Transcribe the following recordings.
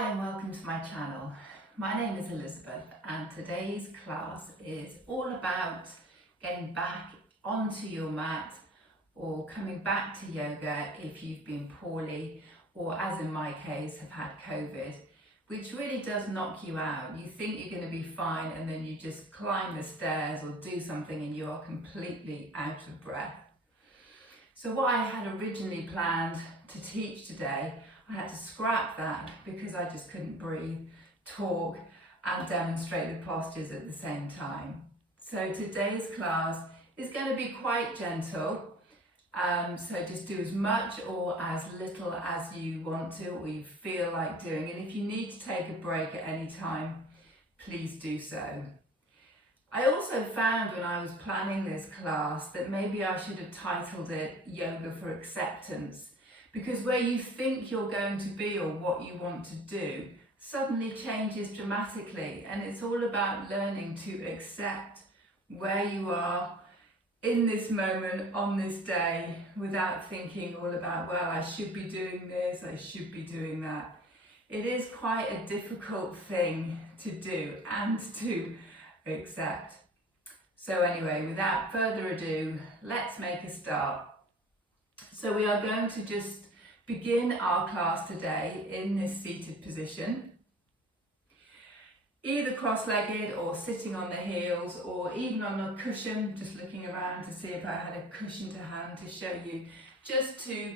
Hi and welcome to my channel. My name is Elizabeth and today's class is all about getting back onto your mat or coming back to yoga if you've been poorly or, as in my case, have had COVID, which really does knock you out. You think you're going to be fine and then you just climb the stairs or do something and you are completely out of breath. So what I had originally planned to teach today, I had to scrap that because I just couldn't breathe, talk and demonstrate the postures at the same time. So today's class is going to be quite gentle. So just do as much or as little as you want to or you feel like doing. And if you need to take a break at any time, please do so. I also found when I was planning this class that maybe I should have titled it Yoga for Acceptance, because where you think you're going to be or what you want to do suddenly changes dramatically, and it's all about learning to accept where you are in this moment on this day without thinking all about, well, I should be doing this, I should be doing that. It is quite a difficult thing to do and to accept. So anyway, without further ado, let's make a start. So we are going to just begin our class today in this seated position, either cross-legged or sitting on the heels or even on a cushion, just looking around to see if I had a cushion to hand to show you, just to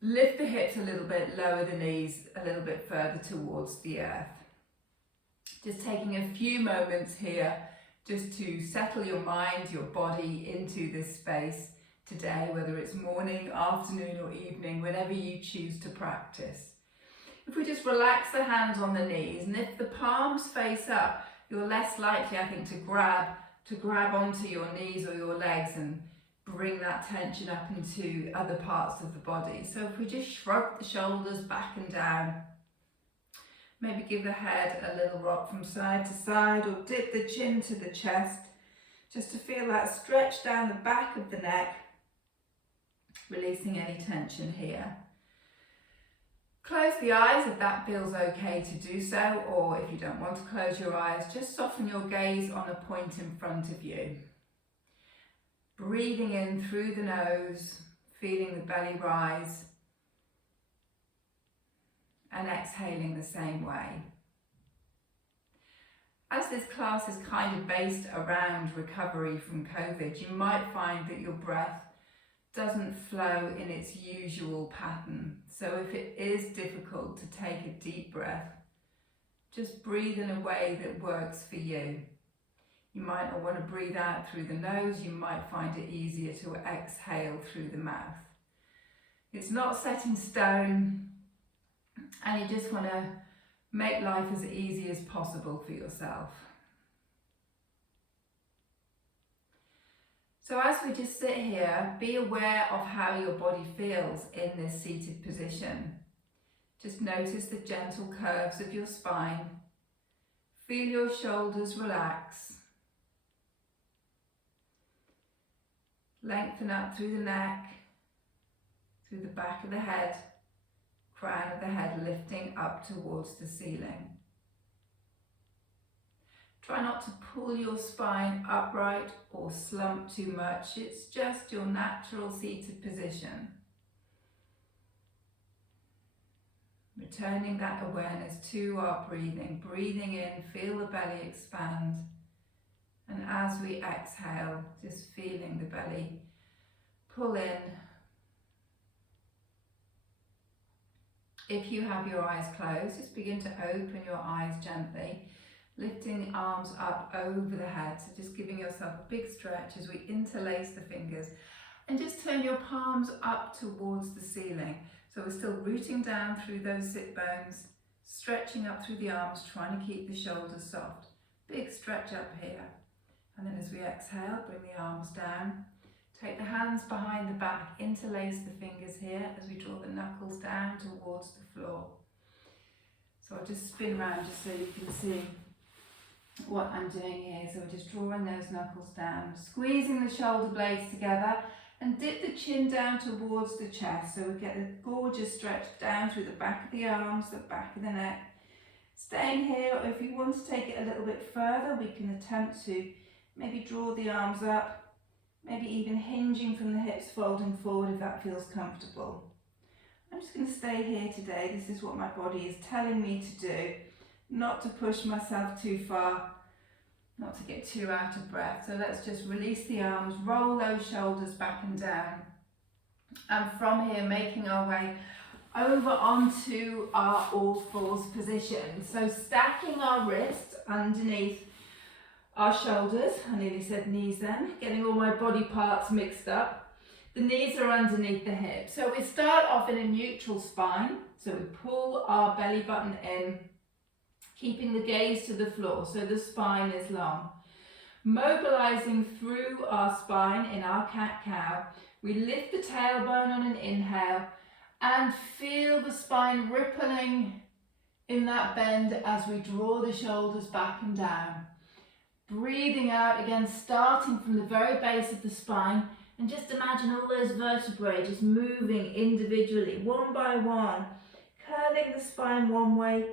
lift the hips a little bit, lower the knees a little bit further towards the earth. Just taking a few moments here just to settle your mind, your body into this space today, whether it's morning, afternoon or evening, whenever you choose to practice. If we just relax the hands on the knees, and if the palms face up, you're less likely, I think, to grab onto your knees or your legs and bring that tension up into other parts of the body. So if we just shrug the shoulders back and down, maybe give the head a little rock from side to side or dip the chin to the chest, just to feel that stretch down the back of the neck, releasing any tension here. Close the eyes if that feels okay to do so, or if you don't want to close your eyes, just soften your gaze on a point in front of you. Breathing in through the nose, feeling the belly rise, and exhaling the same way. As this class is kind of based around recovery from COVID, you might find that your breath doesn't flow in its usual pattern. So if it is difficult to take a deep breath, just breathe in a way that works for you. You might not want to breathe out through the nose, you might find it easier to exhale through the mouth. It's not set in stone, and you just want to make life as easy as possible for yourself. So as we just sit here, be aware of how your body feels in this seated position. Just notice the gentle curves of your spine. Feel your shoulders relax. Lengthen up through the neck, through the back of the head, crown of the head lifting up towards the ceiling. Try not to pull your spine upright or slump too much. It's just your natural seated position. Returning that awareness to our breathing. Breathing in, feel the belly expand. And as we exhale, just feeling the belly pull in. If you have your eyes closed, just begin to open your eyes gently, lifting the arms up over the head. So just giving yourself a big stretch as we interlace the fingers, and just turn your palms up towards the ceiling. So we're still rooting down through those sit bones, stretching up through the arms, trying to keep the shoulders soft. Big stretch up here. And then as we exhale, bring the arms down. Take the hands behind the back, interlace the fingers here as we draw the knuckles down towards the floor. So I'll just spin around just so you can see what I'm doing here. So we're just drawing those knuckles down, squeezing the shoulder blades together And dip the chin down towards the chest so we get a gorgeous stretch down through the back of the arms, the back of the neck. Staying here, or if you want to take it a little bit further, we can attempt to maybe draw the arms up, maybe even hinging from the hips, folding forward if that feels comfortable. I'm just going to stay here today. This is what my body is telling me to do, not to push myself too far, not to get too out of breath. So let's just release the arms, roll those shoulders back and down. And from here, making our way over onto our all fours position. So stacking our wrists underneath our shoulders. I nearly said knees then, getting all my body parts mixed up. The knees are underneath the hips. So we start off in a neutral spine. So we pull our belly button in, keeping the gaze to the floor so the spine is long. Mobilizing through our spine in our cat-cow, we lift the tailbone on an inhale and feel the spine rippling in that bend as we draw the shoulders back and down. Breathing out again, starting from the very base of the spine, and just imagine all those vertebrae just moving individually, one by one, curling the spine one way,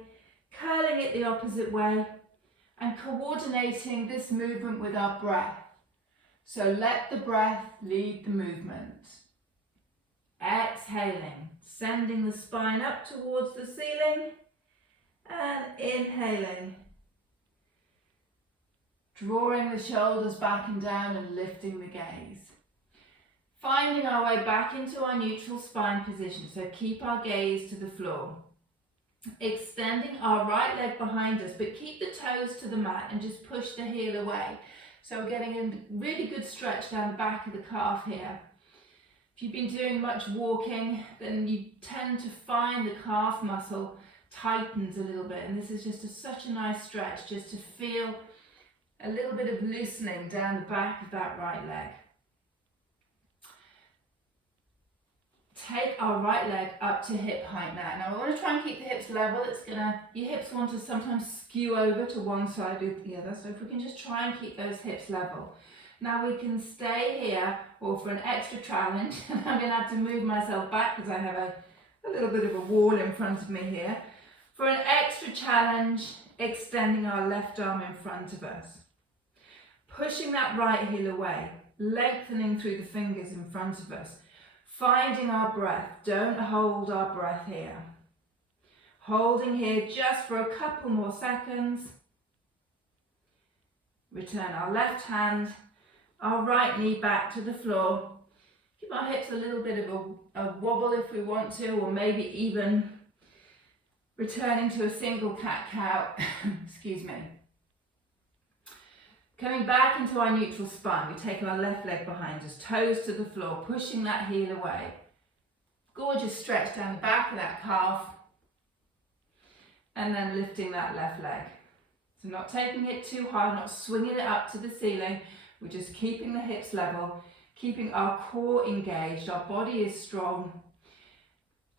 curling it the opposite way, and coordinating this movement with our breath. So let the breath lead the movement. Exhaling, sending the spine up towards the ceiling, and inhaling, drawing the shoulders back and down and lifting the gaze. Finding our way back into our neutral spine position, so keep our gaze to the floor. Extending our right leg behind us, but keep the toes to the mat and just push the heel away. So we're getting a really good stretch down the back of the calf here. If you've been doing much walking, then you tend to find the calf muscle tightens a little bit, and this is just such a nice stretch just to feel a little bit of loosening down the back of that right leg. Take our right leg up to hip height now. Now we want to try and keep the hips level. Your hips want to sometimes skew over to one side or the other. So if we can just try and keep those hips level. Now we can stay here, or for an extra challenge, I'm going to have to move myself back because I have a little bit of a wall in front of me here. For an extra challenge, extending our left arm in front of us. Pushing that right heel away, lengthening through the fingers in front of us. Finding our breath, don't hold our breath here. Holding here just for a couple more seconds. Return our left hand, our right knee back to the floor. Give our hips a little bit of a wobble if we want to, or maybe even returning to a single cat-cow. Excuse me. Coming back into our neutral spine, we take our left leg behind us, toes to the floor, pushing that heel away. Gorgeous stretch down the back of that calf. And then lifting that left leg. So not taking it too high, not swinging it up to the ceiling. We're just keeping the hips level, keeping our core engaged, our body is strong.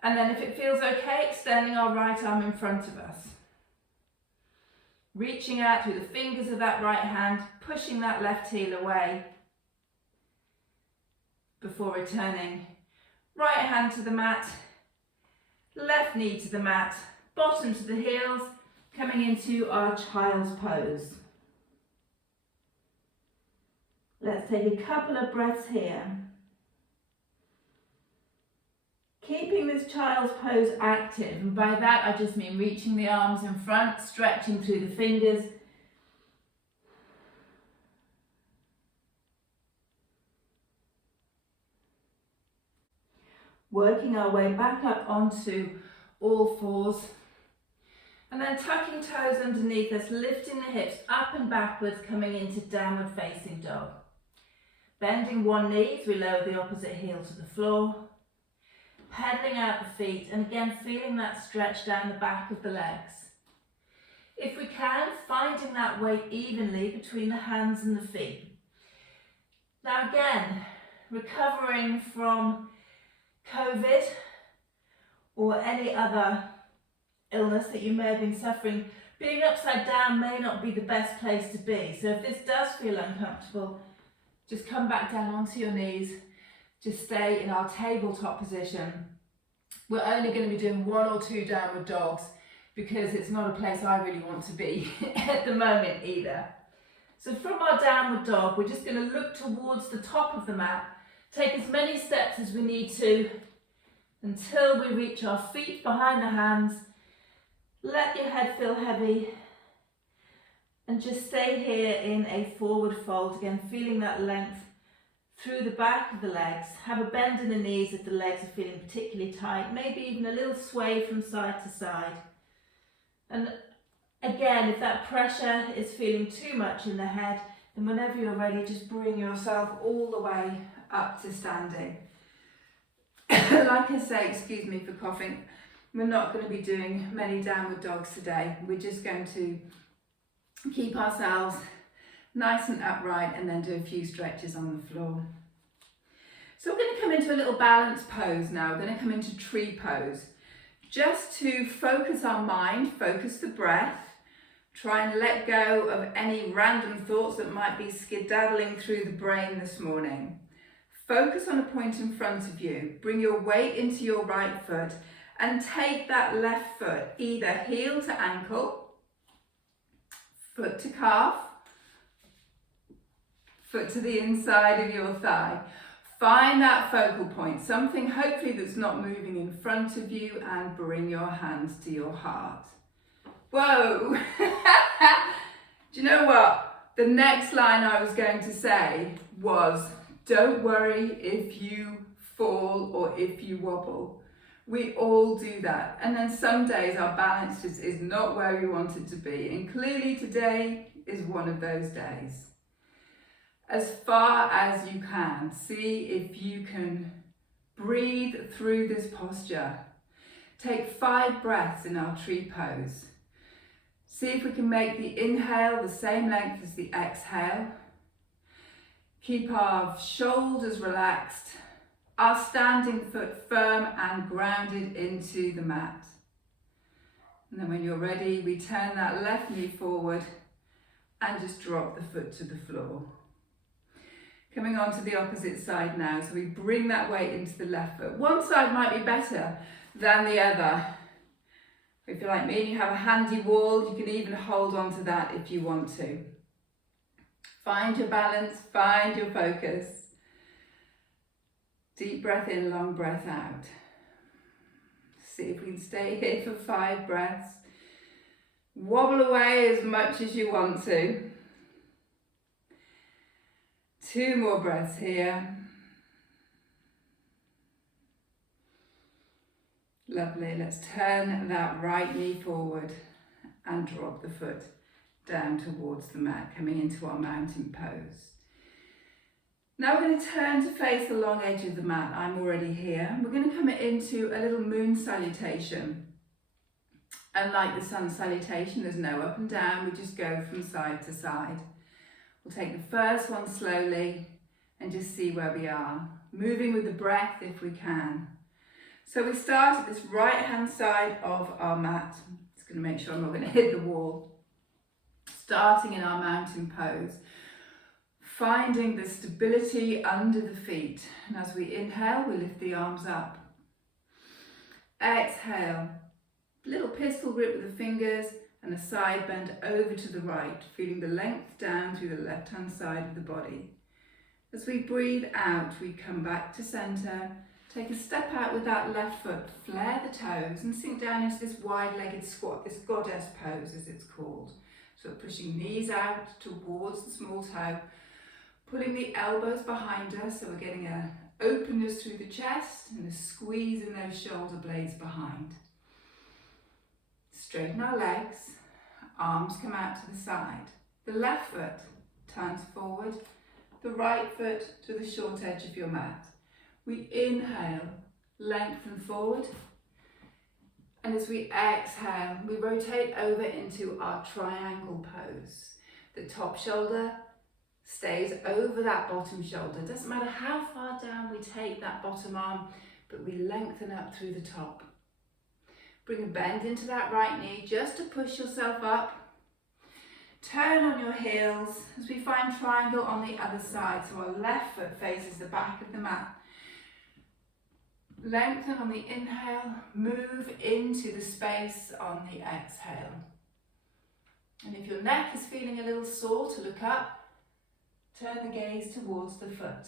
And then if it feels okay, extending our right arm in front of us. Reaching out through the fingers of that right hand, pushing that left heel away before returning. Right hand to the mat, left knee to the mat, bottom to the heels, coming into our child's pose. Let's take a couple of breaths here. Keeping this child's pose active, and by that I just mean reaching the arms in front, stretching through the fingers. Working our way back up onto all fours. And then tucking toes underneath us, lifting the hips up and backwards, coming into downward facing dog. Bending one knee as we lower the opposite heel to the floor. Pedaling out the feet, and again feeling that stretch down the back of the legs. If we can, finding that weight evenly between the hands and the feet. Now again, recovering from COVID or any other illness that you may have been suffering, being upside down may not be the best place to be. So if this does feel uncomfortable, just come back down onto your knees. just stay in our tabletop position. We're only going to be doing 1 or 2 downward dogs because it's not a place I really want to be at the moment either. So from our downward dog, we're just going to look towards the top of the mat, take as many steps as we need to until we reach our feet behind the hands. Let your head feel heavy and just stay here in a forward fold, again feeling that length through the back of the legs. Have a bend in the knees if the legs are feeling particularly tight, maybe even a little sway from side to side. And again, if that pressure is feeling too much in the head, then whenever you're ready, just bring yourself all the way up to standing. Like I say, excuse me for coughing, we're not going to be doing many downward dogs today. We're just going to keep ourselves nice and upright and then do a few stretches on the floor. So we're going to come into a little balance pose now. We're going to come into tree pose. Just to focus our mind, focus the breath, try and let go of any random thoughts that might be skedaddling through the brain this morning. Focus on a point in front of you. Bring your weight into your right foot and take that left foot either heel to ankle, foot to calf, foot to the inside of your thigh. Find that focal point, something hopefully that's not moving in front of you, and bring your hands to your heart. Whoa! Do you know what? The next line I was going to say was, don't worry if you fall or if you wobble. We all do that. And then some days our balance just is not where we want it to be. And clearly today is one of those days. As far as you can, see if you can breathe through this posture. Take 5 breaths in our tree pose. See if we can make the inhale the same length as the exhale. Keep our shoulders relaxed, our standing foot firm and grounded into the mat. And then when you're ready, we turn that left knee forward and just drop the foot to the floor. Coming on to the opposite side now, so we bring that weight into the left foot. One side might be better than the other. If you're like me and you have a handy wall, you can even hold on to that if you want to. Find your balance, find your focus. Deep breath in, long breath out. See if we can stay here for 5 breaths. Wobble away as much as you want to. 2 more breaths here. Lovely. Let's turn that right knee forward and drop the foot down towards the mat, coming into our mountain pose. Now we're going to turn to face the long edge of the mat. I'm already here. We're going to come into a little moon salutation. And like the sun salutation, there's no up and down. We just go from side to side. We'll take the first one slowly and just see where we are. Moving with the breath if we can. So we start at this right hand side of our mat. Just going to make sure I'm not going to hit the wall. Starting in our mountain pose. Finding the stability under the feet. And as we inhale, we lift the arms up. Exhale. Little pistol grip with the fingers and a side bend over to the right, feeling the length down through the left-hand side of the body. As we breathe out, we come back to center, take a step out with that left foot, flare the toes and sink down into this wide-legged squat, this goddess pose as it's called. So pushing knees out towards the small toe, pulling the elbows behind us, so we're getting an openness through the chest and a squeeze in those shoulder blades behind. Straighten our legs, arms come out to the side. The left foot turns forward, the right foot to the short edge of your mat. We inhale, lengthen forward, and as we exhale, we rotate over into our triangle pose. The top shoulder stays over that bottom shoulder. Doesn't matter how far down we take that bottom arm, but we lengthen up through the top. Bring a bend into that right knee just to push yourself up. Turn on your heels as we find triangle on the other side. So our left foot faces the back of the mat. Lengthen on the inhale, move into the space on the exhale. And if your neck is feeling a little sore, to look up, turn the gaze towards the foot.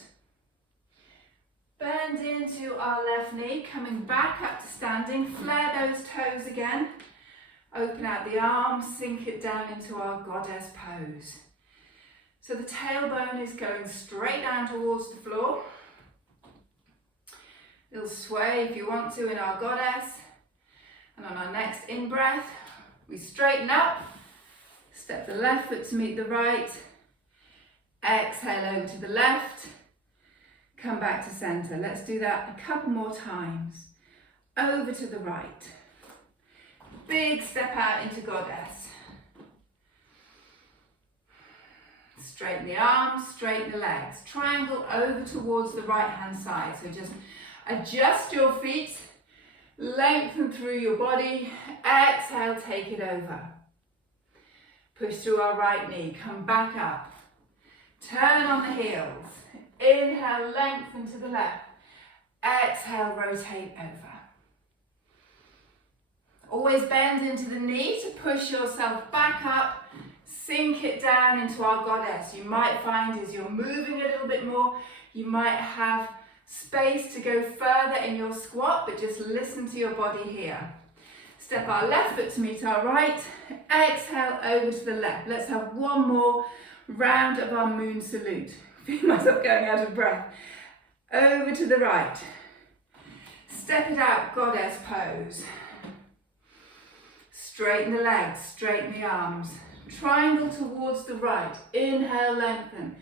Bend into our left knee, coming back up to standing, flare those toes again. Open out the arms, sink it down into our goddess pose. So the tailbone is going straight down towards the floor. Little sway if you want to in our goddess. And on our next in-breath, we straighten up, step the left foot to meet the right, exhale over to the left, come back to center. Let's do that a couple more times. Over to the right. Big step out into goddess. Straighten the arms, straighten the legs. Triangle over towards the right hand side. So just adjust your feet, lengthen through your body, exhale, take it over. Push through our right knee, come back up. Turn on the heels. Inhale, lengthen to the left. Exhale, rotate over. Always bend into the knee to push yourself back up. Sink it down into our goddess. You might find as you're moving a little bit more, you might have space to go further in your squat, but just listen to your body here. Step our left foot to meet our right. Exhale over to the left. Let's have one more round of our moon salute. Feel myself going out of breath. Over to the right. Step it out, goddess pose. Straighten the legs, straighten the arms. Triangle towards the right. Inhale, lengthen.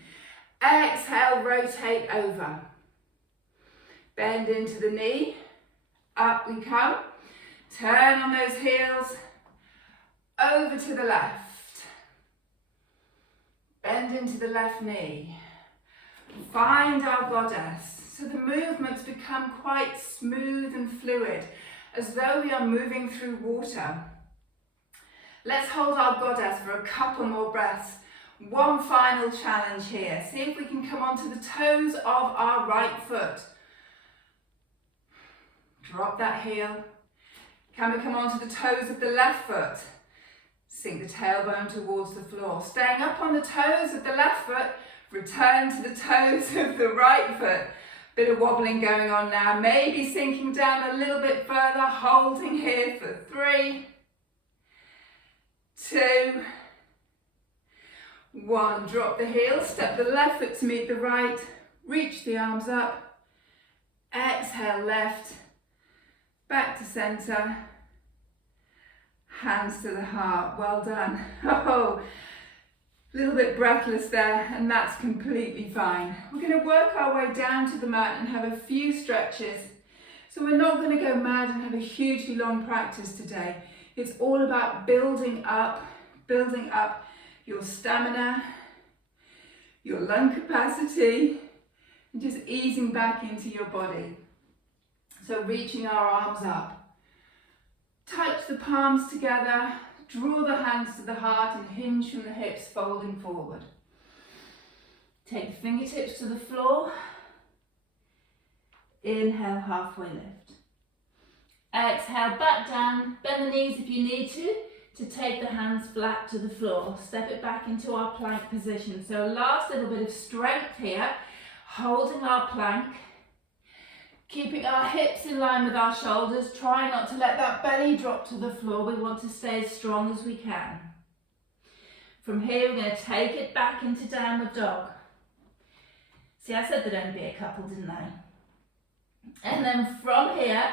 Exhale, rotate over. Bend into the knee. Up we come. Turn on those heels. Over to the left. Bend into the left knee. Find our goddess. So the movements become quite smooth and fluid, as though we are moving through water. Let's hold our goddess for a couple more breaths. One final challenge here. See if we can come onto the toes of our right foot. Drop that heel. Can we come onto the toes of the left foot? Sink the tailbone towards the floor. Staying up on the toes of the left foot, return to the toes of the right foot. Bit of wobbling going on now. Maybe sinking down a little bit further, holding here for 3, 2, 1. Drop the heel, step the left foot to meet the right, reach the arms up, exhale left, back to center, hands to the heart. Well done. Oh, a little bit breathless there, and that's completely fine. We're going to work our way down to the mat and have a few stretches. So we're not going to go mad and have a hugely long practice today. It's all about building up your stamina, your lung capacity, and just easing back into your body. So reaching our arms up, touch the palms together, draw the hands to the heart and hinge from the hips, folding forward. Take the fingertips to the floor. Inhale, halfway lift. Exhale, back down, bend the knees if you need to take the hands flat to the floor. Step it back into our plank position. So last little bit of strength here, holding our plank, keeping our hips in line with our shoulders. Try not to let that belly drop to the floor. We want to stay as strong as we can. From here, we're going to take it back into downward dog. See, I said there'd only be a couple, didn't I? And then from here,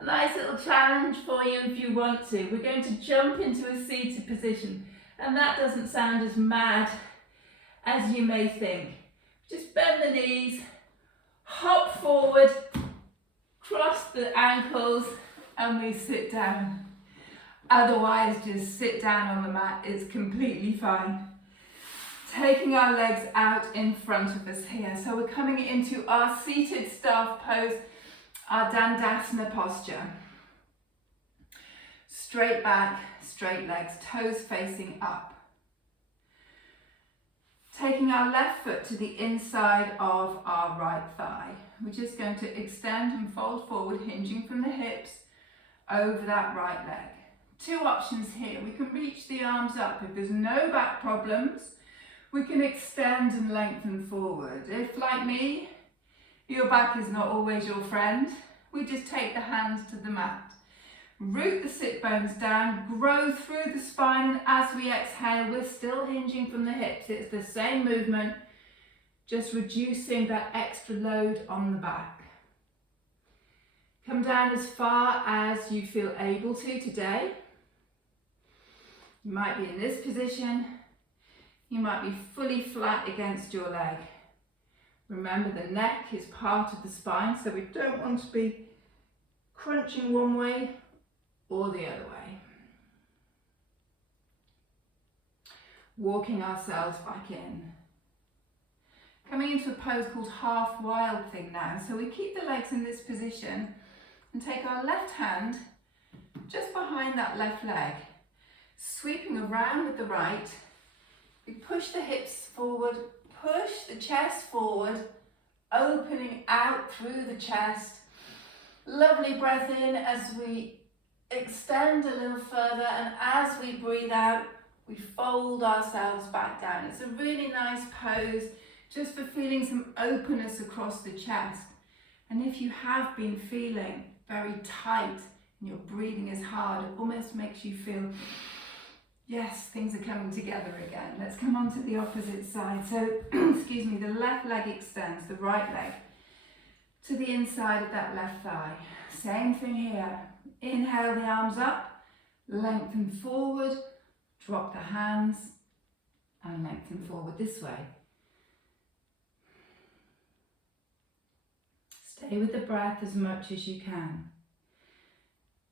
a nice little challenge for you if you want to. We're going to jump into a seated position. And that doesn't sound as mad as you may think. Just bend the knees, hop forward, cross the ankles, and we sit down. Otherwise, just sit down on the mat. It's completely fine. Taking our legs out in front of us here. So we're coming into our seated staff pose, our Dandasana posture. Straight back, straight legs, toes facing up. Taking our left foot to the inside of our right thigh. We're just going to extend and fold forward, hinging from the hips over that right leg. Two options here. We can reach the arms up. If there's no back problems, we can extend and lengthen forward. If, like me, your back is not always your friend, we just take the hands to the mat. Root the sit bones down, grow through the spine, and as we exhale, we're still hinging from the hips. It's the same movement, just reducing that extra load on the back. Come down as far as you feel able to today. You might be in this position. You might be fully flat against your leg. Remember, the neck is part of the spine, so we don't want to be crunching one way or the other way. Walking ourselves back in. Coming into a pose called half wild thing now. So we keep the legs in this position and take our left hand just behind that left leg, sweeping around with the right. We push the hips forward, push the chest forward, opening out through the chest. Lovely breath in as we extend a little further, and as we breathe out, we fold ourselves back down. It's a really nice pose just for feeling some openness across the chest. And if you have been feeling very tight and your breathing is hard, it almost makes you feel, yes, things are coming together again. Let's come on to the opposite side. So, excuse me, the left leg extends, the right leg to the inside of that left thigh. Same thing here. Inhale the arms up, lengthen forward, drop the hands, and lengthen forward this way. Stay with the breath as much as you can.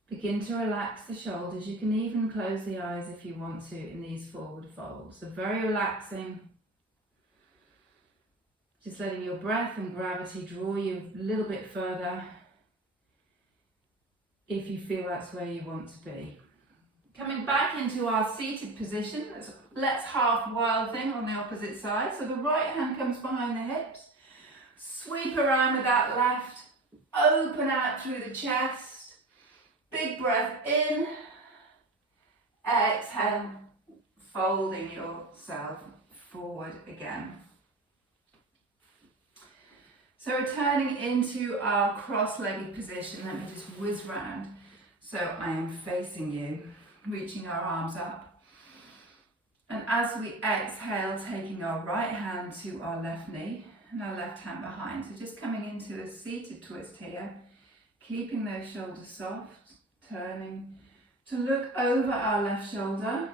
Begin to relax the shoulders. You can even close the eyes if you want to in these forward folds. So very relaxing. Just letting your breath and gravity draw you a little bit further if you feel that's where you want to be. Coming back into our seated position, let's half wild thing on the opposite side. So the right hand comes behind the hips, sweep around with that left, open out through the chest, big breath in, exhale, folding yourself forward again. So returning into our cross-legged position, let me just whiz round. So I am facing you, reaching our arms up. And as we exhale, taking our right hand to our left knee and our left hand behind. So just coming into a seated twist here, keeping those shoulders soft, turning to look over our left shoulder.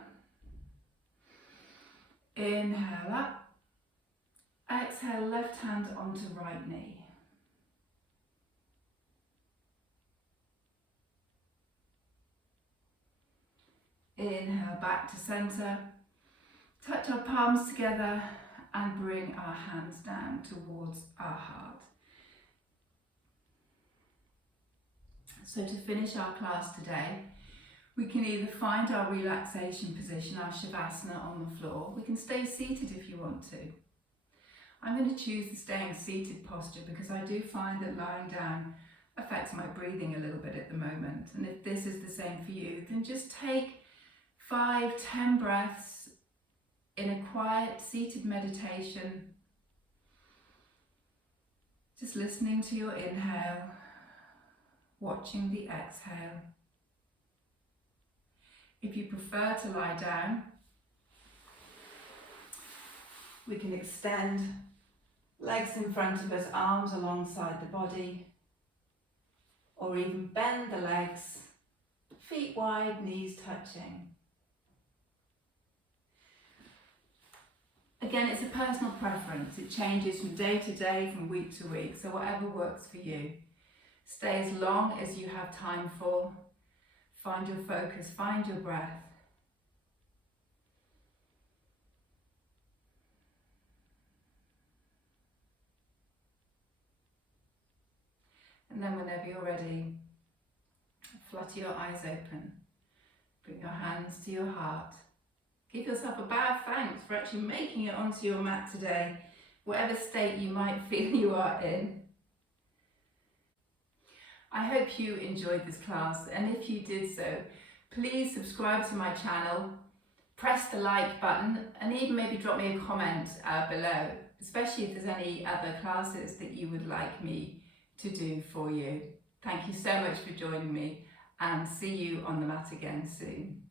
Inhale up. Exhale, left hand onto right knee. Inhale back to center. Touch our palms together and bring our hands down towards our heart. So to finish our class today, we can either find our relaxation position, our shavasana on the floor. We can stay seated if you want to. I'm going to choose the staying seated posture because I do find that lying down affects my breathing a little bit at the moment. And if this is the same for you, then just take 5-10 breaths in a quiet seated meditation. Just listening to your inhale, watching the exhale. If you prefer to lie down, we can extend legs in front of us, arms alongside the body, or even bend the legs, feet wide, knees touching. Again, it's a personal preference. It changes from day to day, from week to week, so whatever works for you. Stay as long as you have time for. Find your focus, find your breath. And then whenever you're ready, flutter your eyes open. Bring your hands to your heart. Give yourself a bow of thanks for actually making it onto your mat today, whatever state you might feel you are in. I hope you enjoyed this class, and if you did so, please subscribe to my channel, press the like button, and even maybe drop me a comment below, especially if there's any other classes that you would like me to do for you. Thank you so much for joining me, and see you on the mat again soon.